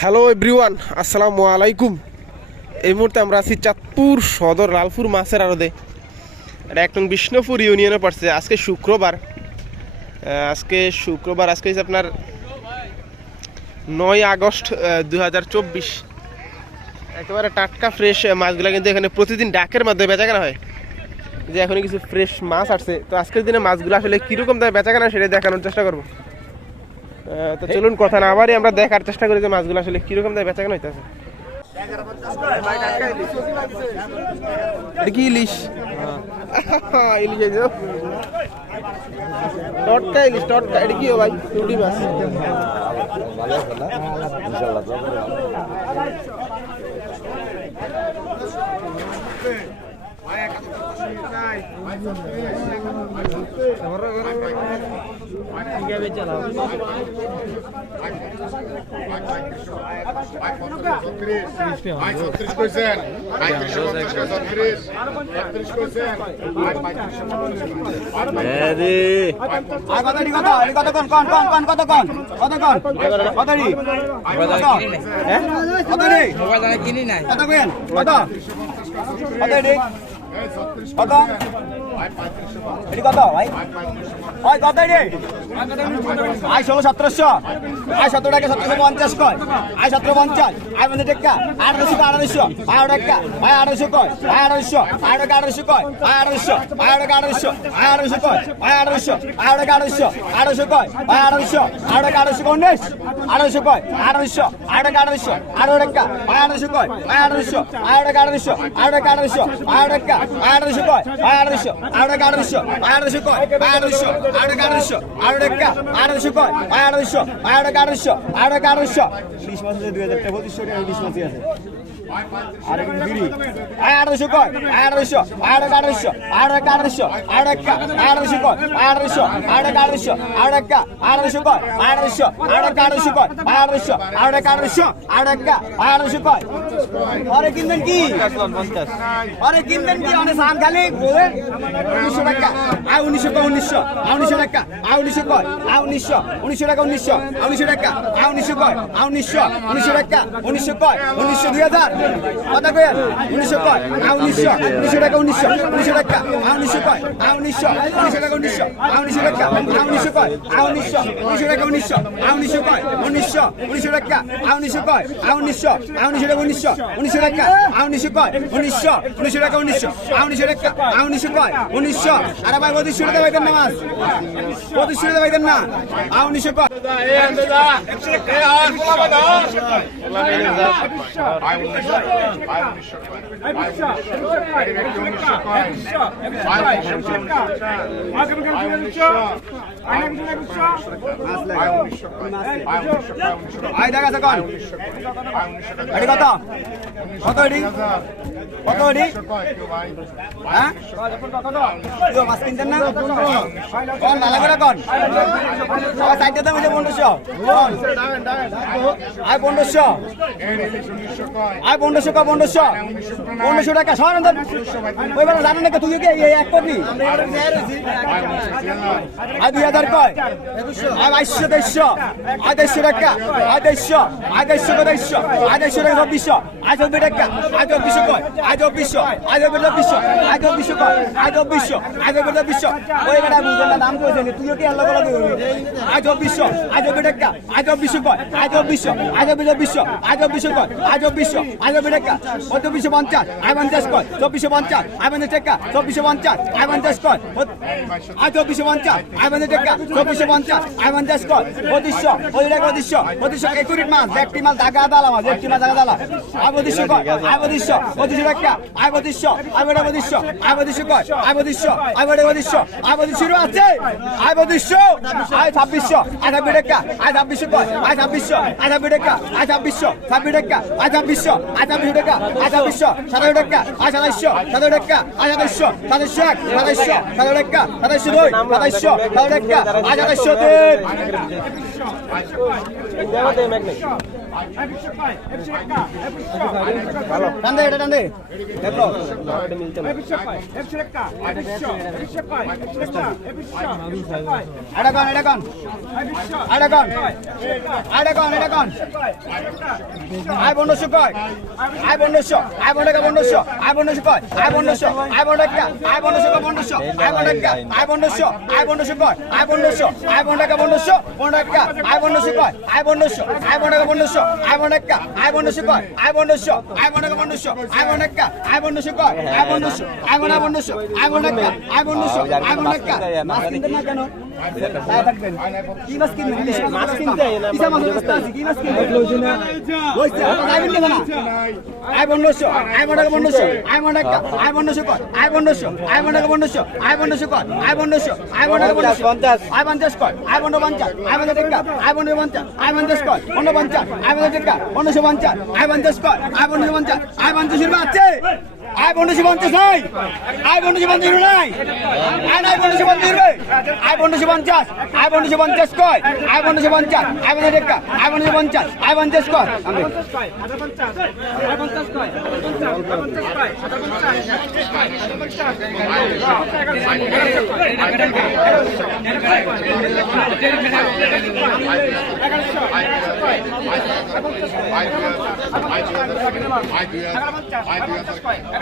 Hello everyone আসসালামু আলাইকুম এই মুহূর্তে আমরা আছি চাঁদপুর সদর, লালপুর মাছের আড়দে এটা একদম বিষ্ণুপুর ইউনিয়নে পড়ছে। আজকে শুক্রবার। আজকে শুক্রবার, আজকে হচ্ছে আপনার নয় আগস্ট দু হাজার চব্বিশ। একেবারে টাটকা ফ্রেশ মাছগুলো কিন্তু এখানে প্রতিদিন ডাকের মাধ্যমে বেচা কেনা হয়। যে এখন কিছু ফ্রেশ মাছ আসছে। তো আজকের দিনে মাছগুলো আসলে কীরকম দামে বেচা কেনা সেটা দেখানোর চেষ্টা করব। তো চলুন কথা না আবারই আমরা দেখার চেষ্টা করি যে মাছগুলো আসলে কীরকম দেয় বেচা কেন হইতেছে। আছে কি ইলিশ? ইলিশ টটকা ইলিশ টটকা। এটা কি ভাই? রুটি মাছ ভাই ছত্রিশ কইছেন পঁয়ত্রিশশো পঞ্চাশ করে ছত্রিশ ছত্রিশ কইছেন ভাই পঁয়ত্রিশশো আর কত কোন কোন কোন কোন কত কোন কত কোন কত এডি কত হ্যাঁ কত নাই কত কোন কত কত এডি কত? কত? ভাই? কত এডি আই ষোলো সতেরোশো আই সতেরো টাকা সতেরোশো পঞ্চাশ কয় আই সতেরো পঞ্চাশ আই মধ্যে টেক্কা আঠারোশো আঠারোশো আয় টাকা আয় আঠারোশো কয় আয় আঠারোশো আয় টাকা আঠারোশো কয় আয় আঠারোশো আয় টাকা আঠারোশো আয় আঠারোশো কয় আয় আঠারোশো আয় টাকা আঠারোশো আঠারোশো কয় আয় আঠারোশো আয় টাকা আঠারোশো উনিশ আঠারোশো কয় আঠারোশো আয় টাকা আঠারোশো আঠারো টাকা আয় আঠারোশো কয় আয় আঠারোশো আয় টাকা আঠারোশো আয় টাকা আঠারোশো আয় টাকা আয় আঠারোশো কয় আয় আঠারোশো আয় টাকা আঠারোশো আয় আঠারোশো কয় আয় আঠারোশো আয় টাকা আঠারোশো আয় টাকা কয় আয় আঠারোশো আয় টাকা আঠারোশো আয় টাকা আঠারোশো বিশ মাস দুই হাজার টাকা পঁচিশশো টাকা বিশ মাসই আছে আর একটু বিড়ি আঠারোশো কয় আঠারোশো আঠারো আঠারোশো আঠারো আঠারোশো আঠারো আঠারোশো কয় আঠারোশো আঠারো আঠারোশো আঠারো আঠারোশো কয় আঠারোশো আঠারো আঠারোশো কয় আঠারোশো আঠারো আঠারোশো আঠারো আঠারোশো কয় আরে কিনবেন কি আরে কিনবেন কি অনেক সান খালি বলেন উনিশশো টাকা আয় উনিশশো কয় উনিশশো আয় উনিশশো টাকা আয় উনিশশো কয় আয় উনিশশো উনিশশো টাকা উনিশশো আয় উনিশশো টাকা আয় উনিশশো কয় আয় উনিশশো উনিশশো টাকা উনিশশো কয় উনিশশো দুই হাজার কথা কয়েন উনিশশো কয় আয় উনিশশো উনিশশো টাকা উনিশশো উনিশশো টাকা আয় উনিশশো কয় আয় উনিশশো উনিশশো টাকা উনিশশো আয় উনিশশো টাকা আয় উনিশশো কয় আয় উনিশশো উনিশশো টাকা উনিশশো আয় উনিশশো কয় উনিশশো উনিশশো টাকা আয় উনিশশো কয় আয় উনিশশো আয় উনিশশো টাকা উনিশশো উনিশশো টাকা আয় উনিশশো কয়? উনিশশো উনিশশো টাকা, উনিশশো আয় উনিশশো টাকা আয় উনিশশো কয়? উনিশশো। আরে ভাই পঁচিশশো টাকা পাইতেন না মাস পঁচিশশো টাকা পাইতেন না। আয় উনিশশো কয়? ভাই কত কত এডি কত ভাই হ্যাঁ মাছ কিনতেন না কন ভালো করে কন সবাই দাম হয়েছে পনেরোশো আয় পনেরোশো আয় পনেরোশো টাকা সর ওই বেলা জানো তুই কি এক দুই হাজার কয় বাইশশো আয় তেইশশো টাকা কা তেইশশো আয় তেইশশো টাকা চব্বিশশো আয় চব্বিশ টাকা আয় চব্বিশশো কয় আয় চব্বিশশো আয় চব্বিশ চব্বিশশো আয় চব্বিশশো কয় আয় চব্বিশশো আয় চব্বিশ চব্বিশশো ওই বেটা বুঝলেন না দাম করেছেন তুইও কি আল্লাহ বলা আয় চব্বিশশো আয় চব্বিশ টাকা আয় চব্বিশশো কয় আয় চব্বিশশো আয় চব্বিশ চব্বিশশো আয় চব্বিশশো কয় আয় চব্বিশশো আয় চব্বিশ টাকা ও চব্বিশশো পঞ্চাশ আয় পঞ্চাশ কয় চব্বিশশো পঞ্চাশ আয় পঞ্চাশ টাকা চব্বিশশো পঞ্চাশ আয় পঞ্চাশ কয় আয় চব্বিশশো পঞ্চাশ আয় পঞ্চাশ চব্বিশশো পঞ্চাশ আয় পঞ্চাশ কয় পঁচিশশো ওই টাকা পঁচিশশো পঁচিশশো একুরিট মাছ একটি মাছ দাগা দালা মাছ একটি মাছ দাগা দালা। আয় পঁচিশশো কয় আয় পঁচিশশো পঁচিশশো টাকা আয় পঁচিশশো আয় বেটা পঁচিশশো আয় পঁচিশশো কয় আয় পঁচিশশো আয় বেটা পঁচিশশো আয় পঁচিশশো আছে। আয় পঁচিশশো আয় ছাব্বিশশো, আয় ছাব্বিশ টাকা আয় ছাব্বিশশো কয় আয় ছাব্বিশশো, আয় ছাব্বিশ টাকা আয় ছাব্বিশশো, ছাব্বিশ টাকা আয় ছাব্বিশশো, আয় ছাব্বিশ টাকা আয় ছাব্বিশশো সাতাশ টাকা আয় সাতাশশো সাতাশ টাকা আয় সাতাশশো সাতাশশো এক, সাতাশশো সাতাশ টাকা সাতাশশো দুই, সাতাশশো সাতাশ টাকা আয় সাতাশশো তিন টান দে এটা টান দে দেখো এটা কোন এটা কোন এটা কোন এটা কোন এটা কোন আই বন্ধুশো কয় আই বন্ধুশো আই বন্ধুকে বন্ধুশো আই বন্ধুশো কয় আই বন্ধুশো আই বন্ধুকে আই বন্ধুশো বন্ধুশো আই বন্ধুকে আই বন্ধুশো আই বন্ধুশো কয় আই বন্ধুশো আই বন্ধুকে বন্ধুশো বন্ধুকে আই বন্ধুশো কয় আই বন্ধুশো আই বন্ধুকে বন্ধুশো আই বন্ধুকে আই বন্ধুশো কয় আই বন্ধুশো আই বন্ধুকে বন্ধুশো আই বন্ধুকে আই বন্ধুশো কয় আই বন্ধুশো আই বন্ধুকে বন্ধুশো আই বন্ধুকে আই বন্ধুশো আই বন্ধুকে মাছ কিনতে না কেন কি মাছ কিনবেন মাছ কিনতে কিসা মাছ ব্যবস্থা আছে কি মাছ কিনবেন লইছে যাবেন কেন না আই বন্ধুশো আই বন্ধুকে বন্ধুশো আই বন্ধুকে আই বন্ধুশো কয় আই বন্ধুশো আই বন্ধুকে বন্ধুশো আই বন্ধুশো কয় আই বন্ধুশো আই বন্ধুকে বন্ধুশো আই পঞ্চাশ কয় আই বন্ধু পঞ্চাশ আই বন্ধু টিকা আই বন্ধু পঞ্চাশ আই পঞ্চাশ কয় বন্ধু পঞ্চাশ আই বন্ধু টিকা বন্ধুশো পঞ্চাশ আই পঞ্চাশ কয় আই বন্ধু পঞ্চাশ আই পঞ্চাশের বাচ্চে আই বন্ধুশো পঞ্চাশ নাই আই বন্ধুশো পঞ্চাশ নাই আই নাই বন্ধুশো পঞ্চাশ রে আই বন্ধুশো পঞ্চাশ আই বন্ধুশো পঞ্চাশ কয় আই বন্ধুশো পঞ্চাশ আই বন্ধু টিকা আই বন্ধুশো পঞ্চাশ আই পঞ্চাশ কয় আমি আয়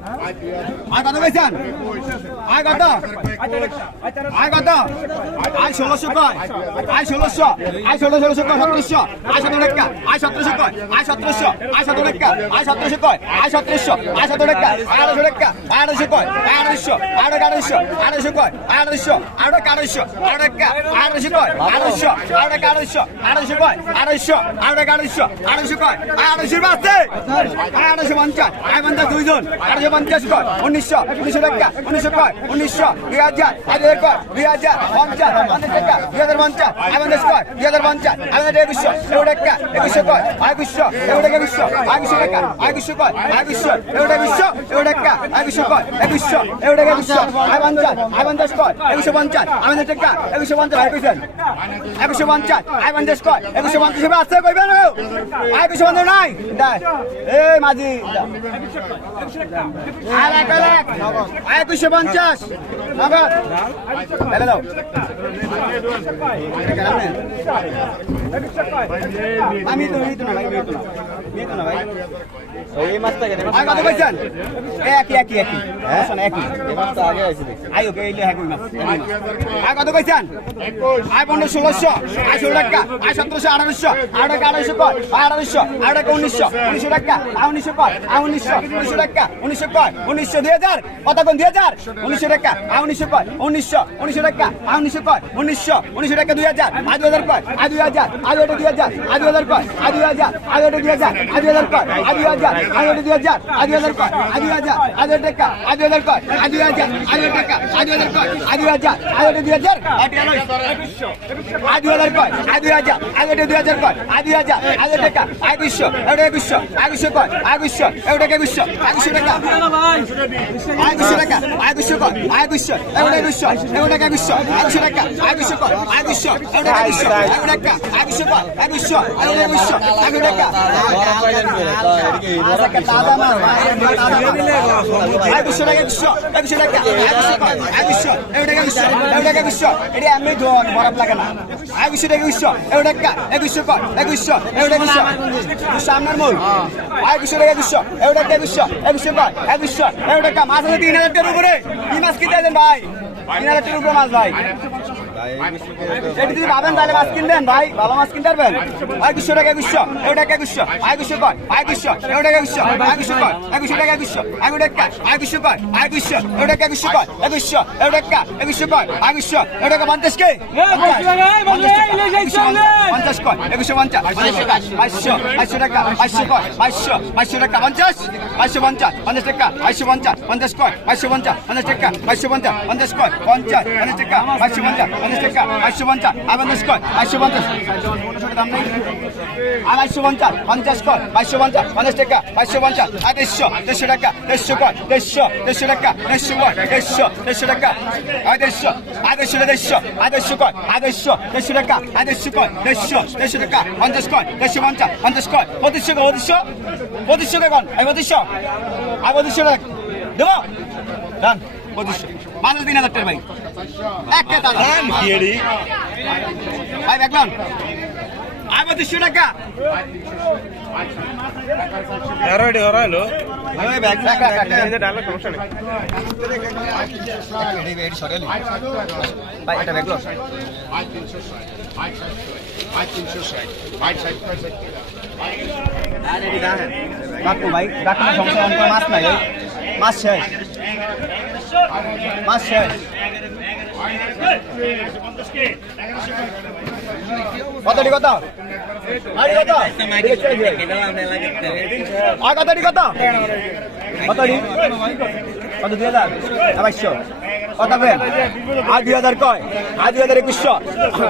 কত পেয়েছেন আয় কত আয় কত আয় ষোলোশো কয়। আয় ষোলোশো। আয় ষোলো, ষোলোশো কয়, সতেরোশো। আয় সতেরো টাকা। আয় সতেরোশো কয়। আয় সতেরোশো। আয় সতেরো টাকা। আয় সতেরোশো কয়। আয় সতেরোশো। আয় সতেরো টাকা। আয় আড়াইশো টাকা। আয় আড়াইশো কয়। আয় আড়াইশো আড়ো আড়াইশো আড়াইশো কয়। আয় আড়াইশো আড়ো আড়াইশো আড়ো টাকা। আড়াইশো কয়। আড়াইশো আড়ো টাকা আড়াইশো আড়াইশো কয়। আড়াইশো আড়ো টাকা আড়াইশো আড়াইশো কয়। আড়াইশো বাড়ছে আড়াইশো পঞ্চাশ। আয় পঞ্চাশ দুইজন। আড়াইশো পঞ্চাশ কয় উনিশশো উনিশশো টাকা, উনিশশো কয় উনিশশো, দুই হাজার হাজার কয় দুই হাজার, পঞ্চাশ পঞ্চাশ টাকা, দুই হাজার পঞ্চাশ পঞ্চাশ কয় দুই হাজার পঞ্চাশ হাজার একুশশো একুশ টাকা, একুশশো কয় আয় বিশশো একুশ টাকা বিশশো আয় বিশশো টাকা আয় বিশশো কয় আয় বিশশো একুশ টাকা বিশশো একুশ টাকা বিশশো কয় একুশশো একুশ টাকা বিশশো আয় পঞ্চাশ আয় পঞ্চাশ কয় একুশশো পঞ্চাশ পঞ্চাশ টাকা, একুশশো পঞ্চাশ একুশশো পঞ্চাশ আয় পঞ্চাশ কয় একুশশো পঞ্চাশ হবে আছে কইবেন আয় একুশশো পঞ্চাশ নাই? এই মাঝি। আর এক লাখ আয় একুশশো পঞ্চাশ দাও আমি তো মিতো না ভাই মিতো না মিতো না ভাই। এই মাছটা গেলে আর কত কইছেন? একই একই একই। হ্যাঁ? শোনা একই। এই মাছটা আগে আইছে দেখি আই ওকে এইলে হ্যাঁ কই মাছ আর কত কইছেন? 21 আই 1500 টাকা। আই 1700 1800 আর টাকা 1800 কর। আই 1800 আগে এটা দিয়ে যান আগে হাজার কর আগে হাজার আগে এটা দিয়ে যান আগে হাজার কর আগে হাজার আগে এটা দিয়ে যান আগে হাজার কর আগে হাজার আগে টাকা আগে হাজার কর আগে হাজার আগে টাকা আগে হাজার কর আগে হাজার আগে এটা দিয়ে যান আগে হাজার কর আগে হাজার আগে এটা দিয়ে যান কর আগে হাজার আগে টাকা আগে বিশ্ব এটা বিশ্ব আগে বিশ্ব কর আগে বিশ্ব এটা বিশ্ব আগে টাকা আগে টাকা আগে বিশ্ব কর আগে বিশ্ব এটা বিশ্ব এটা বিশ্ব আগে টাকা আগে বিশ্ব কর আগে বিশ্ব এটা বিশ্ব আগে টাকা বিশশো কয় আয় বিশশো ওটা বিশশো আয় টাকা দাদা মা আয় বিশশো টাকা বিশশো আয় বিশশো টাকা আয় বিশশো কয় আয় বিশশো ওটা বিশশো ওটা বিশশো এটা এমনি ধোন বরফ লাগে না বিশশো টাকা বিশশো ওটা টাকা একুশশো কয় একুশশো ওটা বিশশো সামনের মূল আয় টাকা বিশশো ওটা টাকা একুশশো কয় একুশশো ওটা টাকা মাছ তিন হাজার টাকার উপরে কি মাছ কিনতে ভাই তিন হাজার টাকার উপরে মাছ ভাই এটা যদি ভাবেন তাহলে মাছ কিনবেন ভাই ভালো মাছ কিনতে পারবেন? আয় বিশশো টাকা বিশশো ওটা টাকা বিশশো আয় বিশশো কয় আয় বিশশো ওটা টাকা বিশশো আয় বিশশো কয় একুশশো টাকা বিশশো আয় টাকা আয় বিশশো কয় আয় বিশশো ওটা টাকা বিশশো কয় একুশশো ওটা টাকা একুশশো কয় আয় বিশশো ওটা টাকা পঞ্চাশ কে? পঞ্চাশ কয় একুশশো পঞ্চাশ বাইশশো বাইশশো টাকা বাইশশো কয় বাইশশো বাইশশো টাকা পঞ্চাশ বাইশশো পঞ্চাশ পঞ্চাশ টাকা বাইশশো পঞ্চাশ পঞ্চাশ কয় বাইশশো পঞ্চাশ পঞ্চাশ টাকা বাইশশো পঞ্চাশ পঞ্চাশ কয় পঞ্চাশ পঞ্চাশ টাকা বাইশশো পঞ্চাশ পঞ্চাশ টাকা বাইশশো পঞ্চাশ। পঞ্চাশ কয়? বাইশশো পঞ্চাশ। দাম নেই। আর বাইশশো পঞ্চাশ পঞ্চাশ কয়? বাইশশো পঞ্চাশ পঞ্চাশ টাকা। বাইশশো পঞ্চাশ, আর দেড়শো দেড়শো টাকা। দেড়শো কয়? দেড়শো দেড়শো টাকা। দেড়শো কয়? দেড়শো দেড়শো টাকা। দেড়শো, আর দেড়শো দেড়শো কয়? আর দেড়শো টাকা। দেড়শো কয়? দেড়শো দেড়শো টাকা। পঞ্চাশ কয়? দেড়শো পঞ্চাশ পঞ্চাশ কয়? পঁচিশশো কয়? পঁচিশশো? পঁচিশশো কয় কন পঁচিশশো? আর পঁচিশশো দেবো? ডান পঁচিশশো মাত্র তিন হাজার টাকা ভাই। টাকা ভাই দেখলাম। আর পঁচিশশো টাকা। ডালো সমস্যা নেই। ভাই মাছ নাই মাছ শেষ। কতটি কত আড়ি কত? আর কতটি কত? দুই হাজার? বাইশশো কত পেন আর দুই হাজার কয়? আর দুই হাজার একুশশো।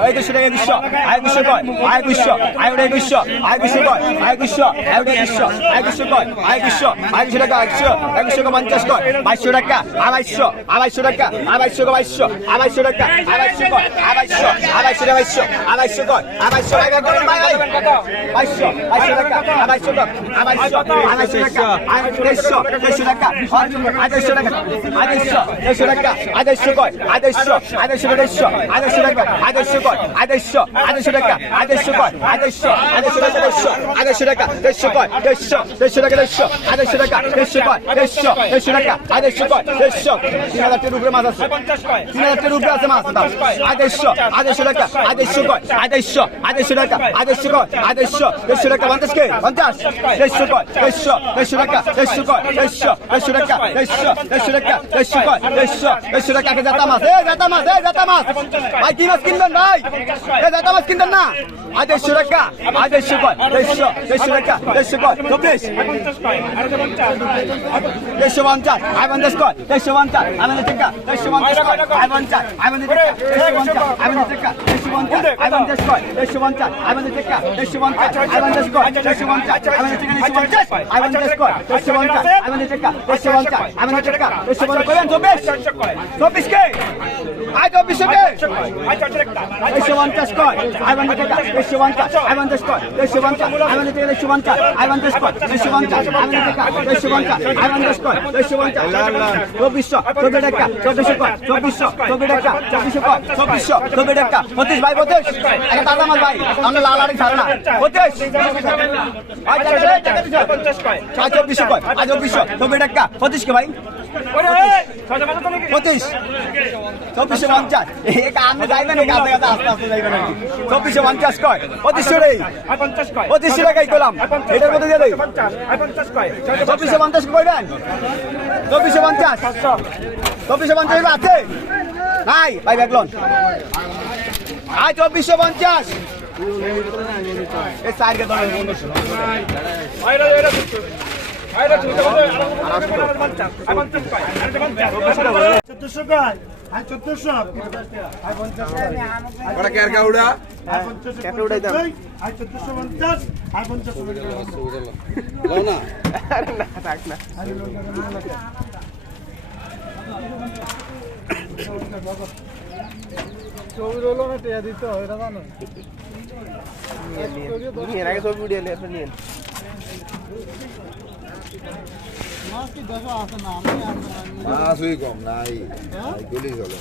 একুশশো টাকা একুশশো। আয় একুশশো কয়? আয় একুশশো আয় ওটা একুশশো। আয় একুশশো কয়? আয় একুশশো আয় ওটা একুশশো। আয় একুশশো কয়? আয় একুশশো আয় একুশশো টাকা একশো। একশো পঞ্চাশ কয়? বাইশশো টাকা। আড়াইশো। আড়াইশো টাকা। আড়াইশো বাইশশো? আড়াইশো টাকা। আড়াইশো কয়? আড়াইশো। আড়াইশো টাকা বাইশশো। আড়াইশো কয়? আড়াইশো টাকা করেন ভাই বাইশশো। বাইশশো টাকা। আড়াইশো টাকা আড়াইশো। আড়াইশো টাকা। আড়াইশো দেড়শো টাকা। আড়াইশো টাকা। আড়াইশো টাকা। আড়াইশো কয় আড়াইশো আড়াইশো দেড়শো আড়াইশো টাকা আড়াইশো কয় আড়াইশো আড়াইশো টাকা আড়াইশো কয় আড়াইশো আড়াইশো টাকা আড়াইশো টাকা দেড়শো কয় দেড়শো দেড়শো টাকা দেড়শো আড়াইশো টাকা দেড়শো কয় দেড়শো দেড়শো টাকা আড়াইশো কয় দেড়শো তিন হাজার টাকার উপরে মাছ আছে তিন হাজার টাকার উপরে আছে মাছ দাম আড়াইশো আড়াইশো টাকা আড়াইশো কয় আড়াইশো আড়াইশো টাকা আড়াইশো কয় আড়াইশো দেড়শো টাকা পঞ্চাশ কে পঞ্চাশ দেড়শো কয় দেড়শো দেড়শো টাকা দেড়শো কয় দেড়শো দেড়শো টাকা দেড়শো দেড়শো টাকা দেড়শো কয় দেড়শো দেড়শো টাকা কে জাতা মাছ এ জাতা মাছ এ জাতা মাছ ভাই কি মাছ কিনবেন ভাই এ জাতা মাছ কিনবেন না আজ দেড়শো টাকা আজ দেড়শো কয় দেড়শো দেড়শো টাকা দেড়শো কয় চব্বিশ দেড়শো পঞ্চাশ আই পঞ্চাশ কয় দেড়শো পঞ্চাশ আমাদের টাকা দেড়শো পঞ্চাশ কয় আই পঞ্চাশ টাকা দেড়শো পঞ্চাশ টাকা দেড়শো পঞ্চাশ আই পঞ্চাশ কয় দেড়শো পঞ্চাশ আমাদের টাকা দেড়শো পঞ্চাশ আই পঞ্চাশ কয় দেড়শো পঞ্চাশ আমাদের টাকা দেড়শো পঞ্চাশ আই পঞ্চাশ কয় দেড়শো পঞ্চাশ আমাদের টাকা দেড়শো পঞ্চাশ আমাদের টাকা দেড়শো পঞ্চাশ করেন চব্বিশ চব্বিশ কে? আই চব্বিশশো কে? দেড়শো পঞ্চাশ কয় আই পঞ্চাশ টাকা। দেড়শো পঞ্চাশ। আই পঞ্চাশ কয় দেড়শো পঞ্চাশ। আমাদের টাকা। দেড়শো পঞ্চাশ। আই পঞ্চাশ কয় দেড়শো পঞ্চাশ। আমাদের টাকা। দেড়শো পঞ্চাশ। আই পঞ্চাশ কয় দেড়শো পঞ্চাশ। চব্বিশশো। চব্বিশ টাকা। চব্বিশশো কয় চব্বিশশো। চব্বিশ টাকা। চব্বিশশো কয় চব্বিশশো। চব্বিশ টাকা। পঁচিশ ভাই, পঁচিশ। একটা দাদা আমার ভাই। আমরা লাল ছাড়ো না। পঁচিশ। আই চব্বিশশো কয় আই চব্বিশশো। চব্বিশ টাকা। পঁচিশ কে ভাই? পঁচিশ। চব্বিশশো পঞ্চাশ। আমি যাইবেন কাছে কাছে আস্তে আস্তে যাইবেন আর কি চব্বিশশো পঞ্চাশ কয়? পঁচিশশো রে পঁচিশশো টাকাই করলাম এটার মধ্যে দিয়ে চব্বিশশো পঞ্চাশ কইবেন চব্বিশশো পঞ্চাশ। চব্বিশশো পঞ্চাশ আছে? নাই, ভাই দেখলন আয় আর পঞ্চাশ না না থাক না আগে ছবি উঠিয়ে নিয়ে মাছই কম নাই গুলি চলে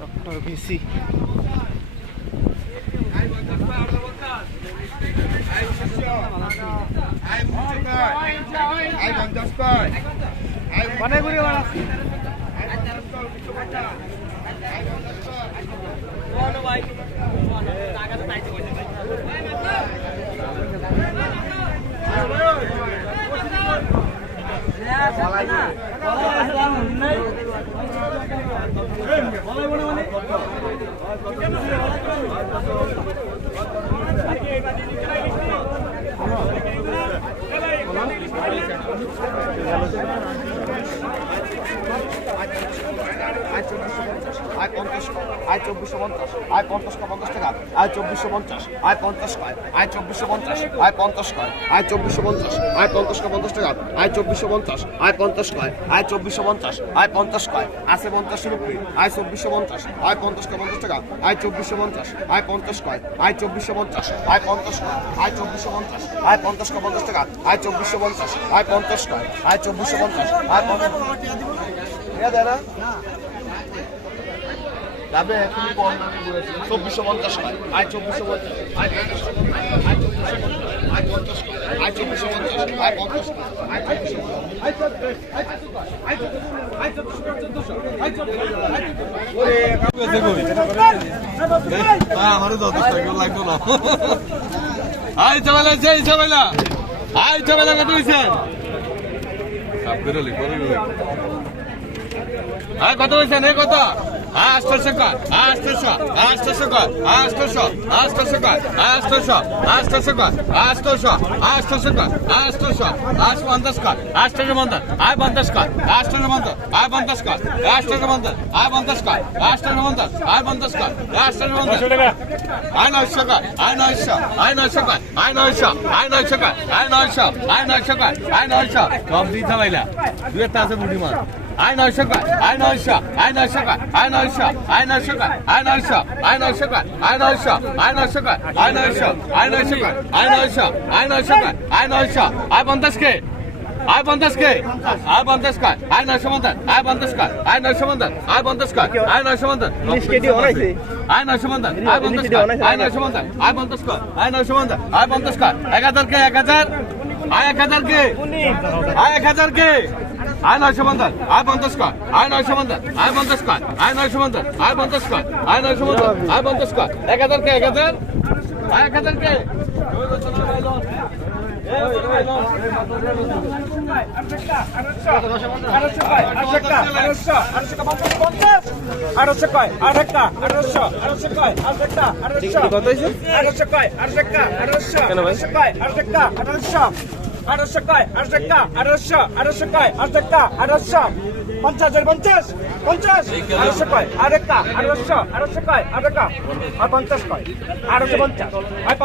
ডক্টর ভিসি অনেকগুলি চব্বিশশো পঞ্চাশ আয় পঞ্চাশ পঞ্চাশ টাকা আয় চব্বিশশো পঞ্চাশ আয় পঞ্চাশ কয় আয় চব্বিশশো পঞ্চাশ আয় পঞ্চাশ কয় আয় চব্বিশশো পঞ্চাশ আয় পঞ্চাশ কয় পঞ্চাশ টাকা আয় চব্বিশশো পঞ্চাশ আয় পঞ্চাশ কয় আয় চব্বিশশো পঞ্চাশ আয় পঞ্চাশ কয় আছে পঞ্চাশের উপরে আয় চব্বিশশো পঞ্চাশ আয় পঞ্চাশ কয় পঞ্চাশ টাকা আয় চব্বিশশো পঞ্চাশ আয় পঞ্চাশ কয় আয় চব্বিশশো পঞ্চাশ আয় পঞ্চাশ কয় আয় চব্বিশশো পঞ্চাশ আয় পঞ্চাশ কয় পঞ্চাশ টাকা আয় চব্বিশশো পঞ্চাশ আয় পঞ্চাশ কয় আয় চব্বিশশো পঞ্চাশ আয় পঞ্চাশ যাবে তুমি কম চব্বিশশো পঞ্চাশ কয় আয় চব্বিশশো পঞ্চাশ আয় পঞ্চাশ আয় চব্বিশশো পঞ্চাশ আয় পঞ্চাশ আয় চব্বিশশো পঞ্চাশ আয় পঞ্চাশ চব্বিশশো আই চাবেলা কত হয়েছে কত? নে কত আষ্টশো কর আষ্টশো আষ্টশো কর আষ্টশো আষ্টশো কর আষ্টশো আষ্টশো কর আষ্টশো আষ্টশো কর আষ্টশো আষ্ট পঞ্চাশ কর আষ্টশো পঞ্চাশ আয় পঞ্চাশ কর আষ্টশো আয় পঞ্চাশ কর আষ্টশো পঞ্চাশ আয় পঞ্চাশ কর আষ্টশো পঞ্চাশ আয় পঞ্চাশ কর আষ্টশো পঞ্চাশ। আয় নয়শো কর আয় নয়শো আয় নয়শো কর আয় নয়শো আয় নয়শো কর আয় নয়শো আয় নয়শো কর আয় নয়শো। সব দিতে পাইলা। একটা আছে বুড়ি মাছ আয় নয়শো কর আয় নয়শো আয় নয়শো কর আয় নয়শো আয় নয়শো কর আয় নয়শো আয় নয়শো কর আয় নয়শো আয় নয়শো কর আয় নয়শো আয় নয়শো কর আয় নয়শো আয় নয়শো কর আয় নয়শো আয় পঞ্চাশ কে আয় পঞ্চাশ কে আয় পঞ্চাশ কর আয় নয়শো পঞ্চাশ আয় পঞ্চাশ কর আয় নয়শো পঞ্চাশ আয় পঞ্চাশ কর আয় নয়শো পঞ্চাশ আয় নয়শো পঞ্চাশ আয় পঞ্চাশ কর আয় নয়শো পঞ্চাশ আয় পঞ্চাশ কর আয় নয়শো পঞ্চাশ আয় পঞ্চাশ কর এক হাজার কে এক হাজার আয় এক হাজার কে। আয় এক হাজার কে। আয় নয়শো পঞ্চাশ। আয় পঞ্চাশ কর। আয় নয়শো পঞ্চাশ। আয় পঞ্চাশ কর। আয় নয়শো পঞ্চাশ। আয় পঞ্চাশ কর। আয় নয়শো পঞ্চাশ। আয় পঞ্চাশ কর। এক হাজার কে, এক হাজার? আয় এক হাজার কে। আঠারোশো আঠারোশো আঠারোশো আঠারোশো কত হয়েছে আঠারোশো কয় একটা আঠারোশো কেন ভাই? আঠারোশো আঠারোশো আঠারোশো কয় আট একটা আঠারোশো আঠারোশো কয় আট একটা আঠারোশো পঞ্চাশ হাজার পঞ্চাশ পঞ্চাশ আঠারোশো কয় আট একটা আঠারোশো আঠারোশো কয় আট আর পঞ্চাশ কয় আঠারোশো পঞ্চাশ